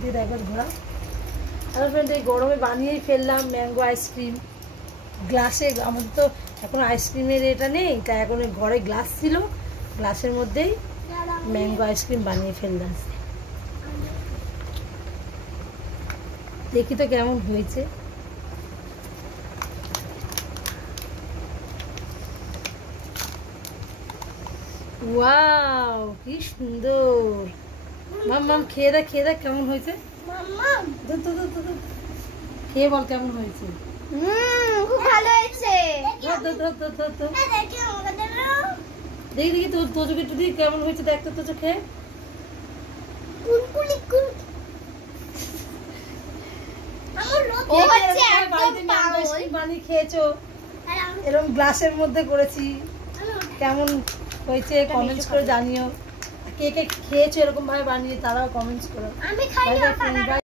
দিয়ে একবার ঘোরা। আর ফ্রেন্ড এই গরমে বানিয়েই ফেললাম ম্যাঙ্গো আইসক্রিম গ্লাসে। আমাদের তো এখন আইসক্রিমের এটা নেই, তাই এখন ঘরে গ্লাস ছিল, গ্লাসের মধ্যেই ম্যাঙ্গো আইসক্রিম বানিয়ে ফেললাম। দেখি তো কেমন হয়েছে। ওয়াও কি সুন্দর। মাম খেয়ে দেখ কেমন হয়েছে। খেয়ে বল কেমন হয়েছে। খুব ভালো হয়েছে। দেখি তোর চোখে একটু দিই কেমন হয়েছে, দেখ তো চোখে। বানিয়ে খেয়েছো এরকম গ্লাসের মধ্যে করেছি, কেমন হয়েছে কমেন্টস করে জানিও। কে কে খেয়েছো এরকম ভাবে বানিয়ে তারাও কমেন্টস করো।